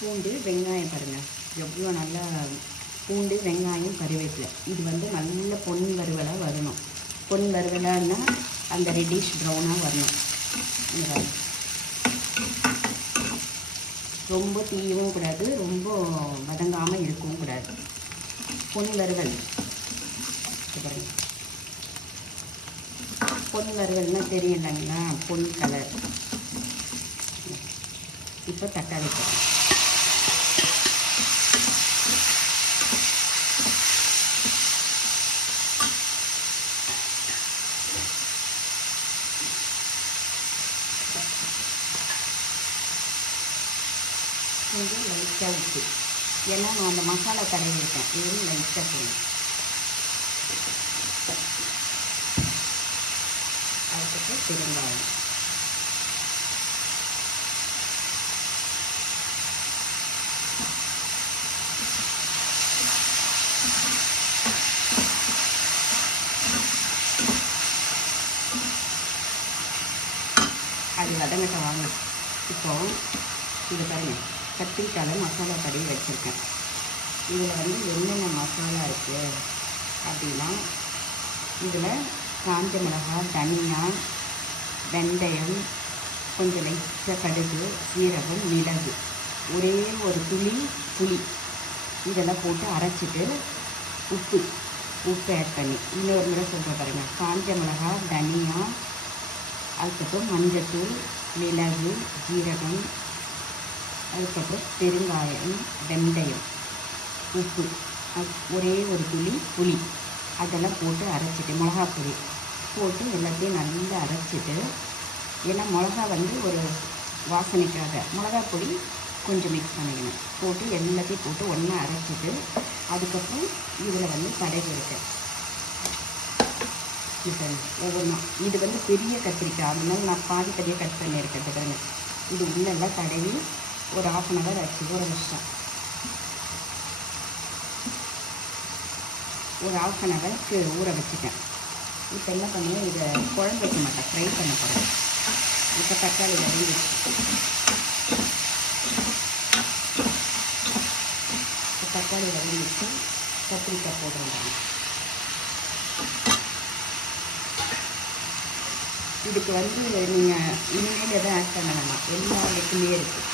பூண்டு வெங்காயம் பாருங்கள் எவ்வளோ நல்லா பூண்டு வெங்காயம் கறிவேப்பிலை இது வந்து நல்ல பொன் வறுவலாக வரணும். பொன் வறுவலான்னா அந்த ரெட்டிஷ் ப்ரௌனாக வரணும். ரொம்ப தீயவும் கூடாது, ரொம்ப வதங்காமல் இருக்கவும் கூடாது. பொன் வறுவல் பாருங்கள். பொன் வறுவல்னால் தெரியும் இல்லைங்களா, பொன் கலர். இப்போ தக்காளி போடுறேன். கொஞ்சம் லைட்டாக உப்பு, ஏன்னா நான் அந்த மசாலா தடவிருக்கேன். இதுவும் லைட்டாக போடணும். அதுக்கப்புறம் பெருங்காயம். அது வதங்கட்ட வாங்க. இப்போ இது பாருங்கள், கத்திரிக்காயில் மசாலா தடவி வச்சுருக்கேன். இதில் வந்து என்னென்ன மசாலா இருக்குது அப்படின்னா, இதில் காஞ்ச மிளகாய், தனியா, வெந்தயம், கொஞ்சம் லைட்டாக கடுகு, சீரகம், மிளகு, ஒரே ஒரு துளி புளி இதெல்லாம் போட்டு அரைச்சிட்டு உப்பு ஆட் பண்ணி இன்னொரு முறை சொல்கிற பாருங்கள். காஞ்ச மிளகாய், தனியா, அதுக்கப்புறம் மஞ்சத்தூள், மிளகு, ஜீரகம், அதுக்கப்புறம் பெருங்காயம், வெந்தயம், உப்பு, ஒரே ஒரு துளி புளி அதெல்லாம் போட்டு அரைச்சிட்டு மிளகாப்பொடி போட்டு எல்லாத்தையும் நல்லா அரைச்சிட்டு, ஏன்னா மிளகா வந்து ஒரு வாசனைக்காக மிளகாப்பொடி கொஞ்சம் மிக்ஸ் பண்ணிக்கணும். போட்டு எல்லாத்தையும் போட்டு ஒன்றா அரைச்சிட்டு அதுக்கப்புறம் இதில் வந்து தடவி இருக்கேன். இப்போ ஒவ்வொன்றா இது வந்து பெரிய கத்திரிக்காய், அதனால நான் பாதி கறியாக கட் பண்ணியிருக்கேன். இது உள்ளெல்லாம் தடவி ஒரு 1/2 அன் ஹவர் ஆச்சு, ஊற வச்சிட்டேன். ஒரு 1/2 அன் ஹவருக்கு ஊற வச்சுட்டேன். இப்போ என்ன பண்ணுவேன், இதை குழம்பு வைக்க மாட்டேன், ஃப்ரை பண்ண போகிறேன். இப்போ தக்காளி வதங்கி தக்காளி வதங்கிட்டு கத்திரிக்காய் போடுறேன். இதுக்கு வந்து நீங்கள் இனிமேல் எதுவும் ஆட் பண்ண வேணாம், எல்லா இடத்துலையே இருக்குது.